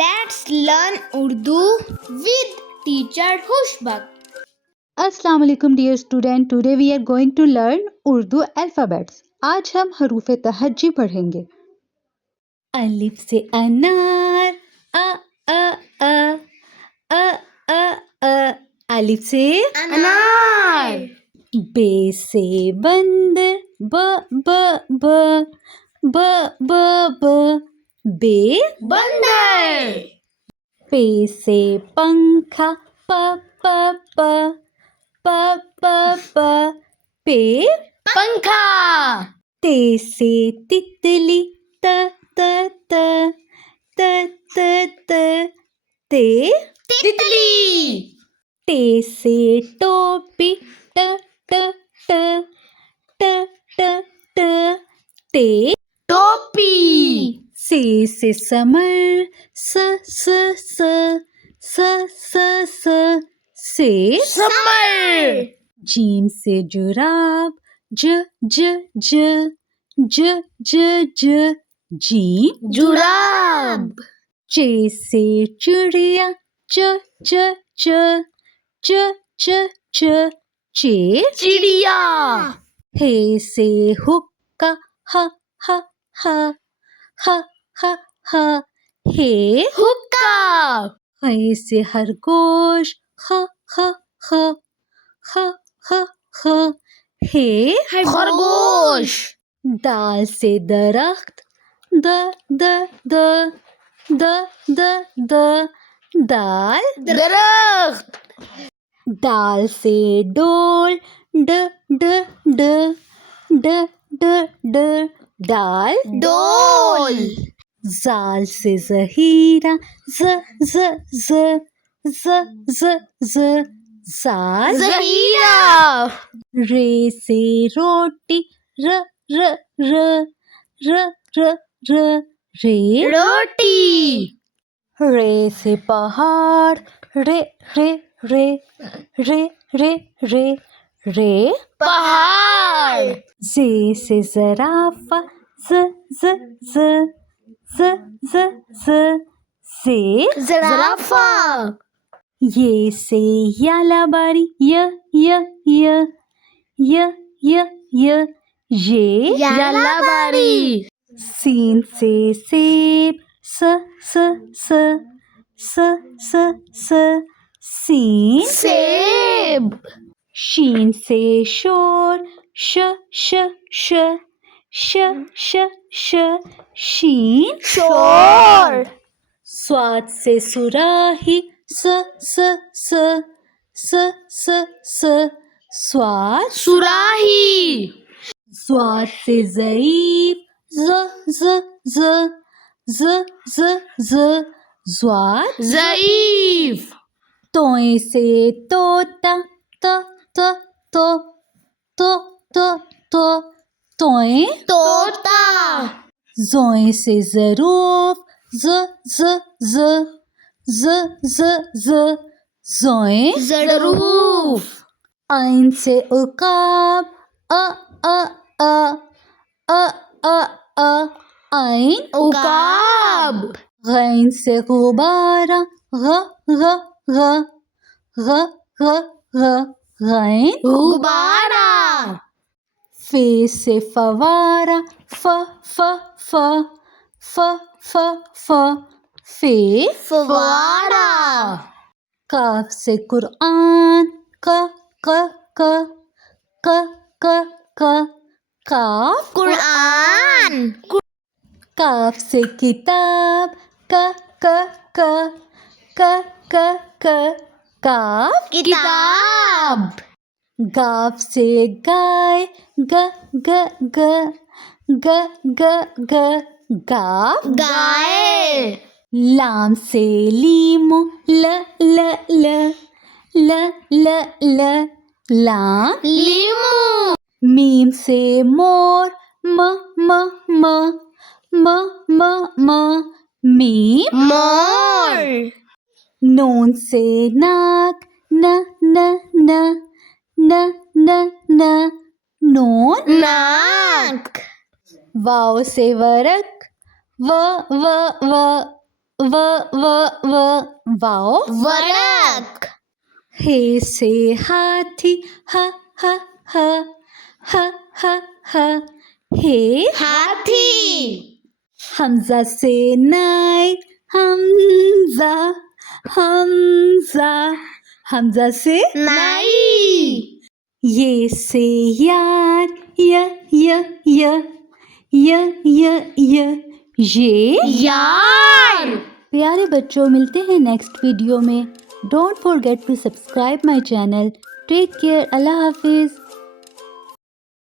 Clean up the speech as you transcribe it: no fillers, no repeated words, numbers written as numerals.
Let's learn Urdu with teacher Hushbak. السلام علیکم ڈیئر اسٹوڈینٹ. ٹوڈے وی آر گوئنگ ٹو لرن اردو الفابیٹس. آج ہم حروف تہجی پڑھیں گے. الف سے انار، الف سے انار. بے سے بندر، بے بندر. پے سے پنکھا، پے. پنکھا. تے سے تتلی، تے. تتلی. ٹے سے ٹوپی، ٹے. ٹوپی. سے سمر، سے. سمر. جیم سے جراب، جیم. جراب. چے سے چڑیا، چے. چڑیا. ہے سے حکا، ہے. حکا. ہے سے خرگوش، ہے. خرگوش. دال سے درخت، دال. درخت. دال سے ڈول، ڈال. ڈول. زال سے ظہیرہ، زال. ظہیرہ. رے سے روٹی، رے. روٹی. رے سے پہاڑ، رے. پہاڑ. زے سے زرافہ، زے. زرافہ. یہ سے یالا باری، یہ. یالاباری. سین سے سیب، سین. سیب. شین سے شور، شین. شور. سواد سے سراہی، سواد. سراہی. زواد سے ضعیف، زواد. ضعیف. توئیں سے طوطا، توئیں. طوطا. زوئیں سے ظروف، زوئیں. ظروف. عین سے عقاب، عین. عقاب. غین سے غبارہ، غین. غبارہ. فے سے فوارہ، فے. فوارہ. کاف سے قرآن، کاف. قرآن. کاف سے کتاب، کاف. کتاب. گاف سے گائے، گاف. گائے. لام سے لیمو، لام. لیمو. میم سے مور، میم. مور. نون سے ناک، نون. ناک. واو سے ورق، wow. Varak. हे से हाथी, ह ह ह ह ह ह. हे. Hathi. हमजा से नाई, हमजा हमजा. हमजा से Nai. ये से यार, य य य य य य. ये. Yar. प्यारे बच्चों, मिलते हैं नेक्स्ट वीडियो में. Don't forget to subscribe my channel. Take care. अल्लाह हाफिज़.